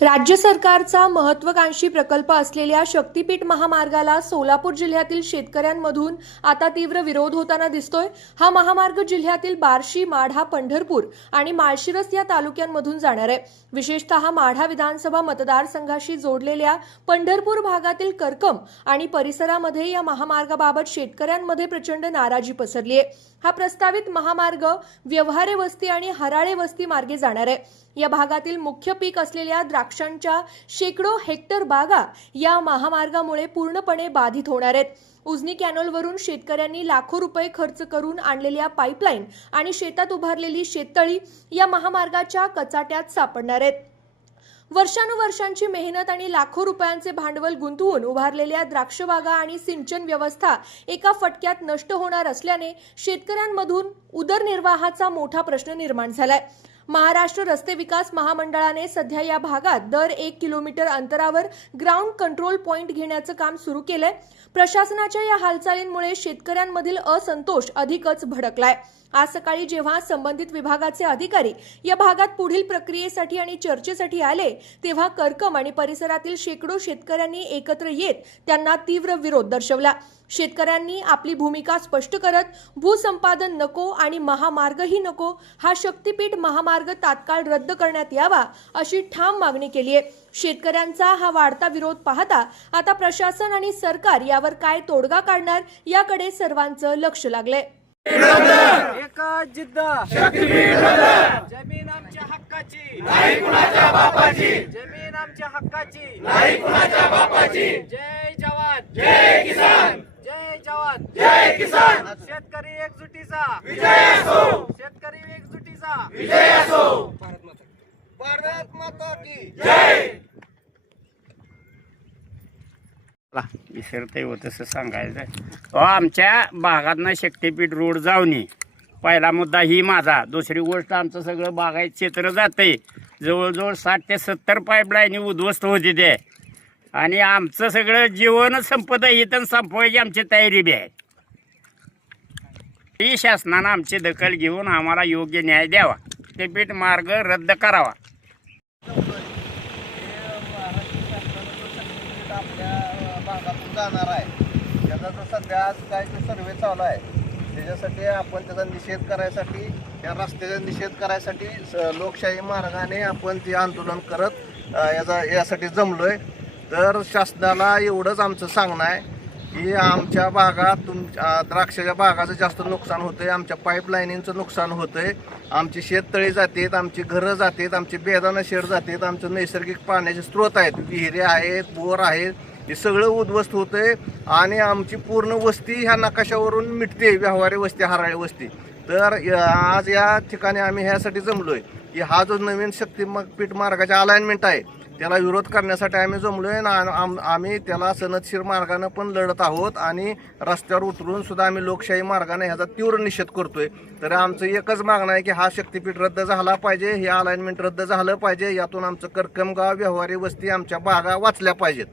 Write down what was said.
राज्य सरकारचा महत्त्वाकांक्षी प्रकल्प असलेल्या शक्तीपीठ महामार्गाला सोलापूर जिल्ह्यातील शेतकऱ्यांमधून आता तीव्र विरोध होताना दिसतोय। हा महामार्ग जिल्ह्यातील बार्शी, माढा, पंढरपूर आणि माळशिरस या तालुक्यांमधून जाणार आहे। विशेषतः माढा विधानसभा मतदारसंघाशी जोडलेल्या पंढरपूर भागातील करकम आणि परिसरामध्ये या महामार्गाबाबत शेतकऱ्यांमध्ये प्रचंड नाराजी पसरली आहे। हा प्रस्तावित महामार्ग व्यवहारे वस्ती आणि हराळे वस्ती मार्गे जाणार आहे। या भागातील मुख्य पीक असलेल्या द्राक्षांच्या शेकडो हेक्टर बागा या महामार्गामुळे पूर्णपणे बाधित होणार आहेत। उजनी कॅनलवरून शेतकऱ्यांनी लाखो रुपये खर्च करून आणलेल्या पाईपलाईन आणि शेतात उभारलेली शेततळी या महामार्गाच्या कचाट्यात सापडणार आहेत। वर्षानुवर्षांची मेहनत आणि लाखो रुपयांचे भांडवल गुंतवून उभारलेल्या द्राक्षबागा आणि सिंचन व्यवस्था एका फटक्यात नष्ट होणार असल्याने शेतकऱ्यांमधून उदरनिर्वाहाचा मोठा प्रश्न निर्माण झालाय। महाराष्ट्र रस्ते विकास महामंडळाने सध्या या भागात दर 1 किलोमीटर अंतरावर ग्राउंड कंट्रोल पॉइंट घेण्याचं काम सुरू केलंय। प्रशासनाच्या या हालचालींमुळे शेतकऱ्यांमधील असंतोष अधिकच भडकलाय। आज सकाळी जेव्हा संबंधित विभागाचे अधिकारी या भागात पुढील प्रक्रियेसाठी आणि चर्चेसाठी आले, तेव्हा करकम आणि परिसरातील शेकडो शेतकऱ्यांनी एकत्र येत त्यांना तीव्र विरोध दर्शवला। शेतकऱ्यांनी आपली भूमिका स्पष्ट करत भूसंपादन नको आणि महामार्गही नको, हा शक्तीपीठ महामार्ग तात्काळ रद्द करण्यात यावा अशी ठाम मागणी केली आहे। शेतकऱ्यांचा हा वाढता विरोध पाहता आता प्रशासन आणि सरकार यावर काय तोडगा काढणार याकडे सर्वांचं लक्ष लागलंय। एकच जिद्द शक्तीपीठ रद्द, जमीन आमच्या हक्काची नाही कुणाच्या बापाची, जमीन आमच्या हक्काची नाही कुणाच्या बापाची। जय जवान जय किसान, जय जवान जय किसान। शेतकरी एकजुटीचा विजय असो, शेतकरी एकजुटीचा विजय असो। भारत माता की जय। विसरते होत तसं सांगायचं। आमच्या भागातनं शक्तीपीठ रोड जाऊनी पहिला मुद्दा ही माझा। दुसरी गोष्ट आमचं सगळं बागायत क्षेत्र जाते, जवळजवळ 60 ते 70 पाईपलाईनी उद्ध्वस्त होते ते, आणि आमचं सगळं जीवनच संपदा इथं संपवायची आमची तयारी बी आहे। ही शासनानं आमची दखल घेऊन आम्हाला योग्य न्याय द्यावा, शक्तीपीठ मार्ग रद्द करावा। भागातून जाणार आहे, त्याचा तर सध्या आज काय सर्वे चालू आहे, त्याच्यासाठी आपण त्याचा निषेध करायसाठी, या रस्त्याचा निषेध करायसाठी लोकशाही मार्गाने आपण ते आंदोलन करत यासाठी जमलोय। तर शासनाला एवढंच आमचं सांगणं आहे की आमच्या भागात द्राक्षाच्या बागाचं जास्त नुकसान होतंय, आमच्या पाईपलाईनिंगचं नुकसान होतंय, आमची शेततळी जातात, आमची घरं जातात, आमची बेदाणा शेड जातात, आमचं नैसर्गिक पाण्याचे स्रोत आहेत, विहिरी आहेत, बोर आहेत, हे सगळं उद्ध्वस्त होतंय आणि आमची पूर्ण वस्ती ह्या नकाशावरून मिटते, व्यवहारी वस्ती, हराळी वस्ती। तर आज या ठिकाणी आम्ही ह्यासाठी जमलोय की हा जो नवीन शक्तीपीठ मार्गाचा अलाइनमेंट आहे त्याला विरोध करण्यासाठी आम्ही जमलोय। आम्ही त्याला सनदशीर मार्गानं पण लढत आहोत आणि रस्त्यावर उतरून सुद्धा आम्ही लोकशाही मार्गाने ह्याचा तीव्र निषेध करतोय। तर आमचं एकच मागणं आहे की हा शक्तीपीठ रद्द झाला पाहिजे, हे अलाइनमेंट रद्द झालं पाहिजे, यातून आमचं करकम गाव, व्यवहारी वस्ती, आमच्या बागा वाचल्या पाहिजेत।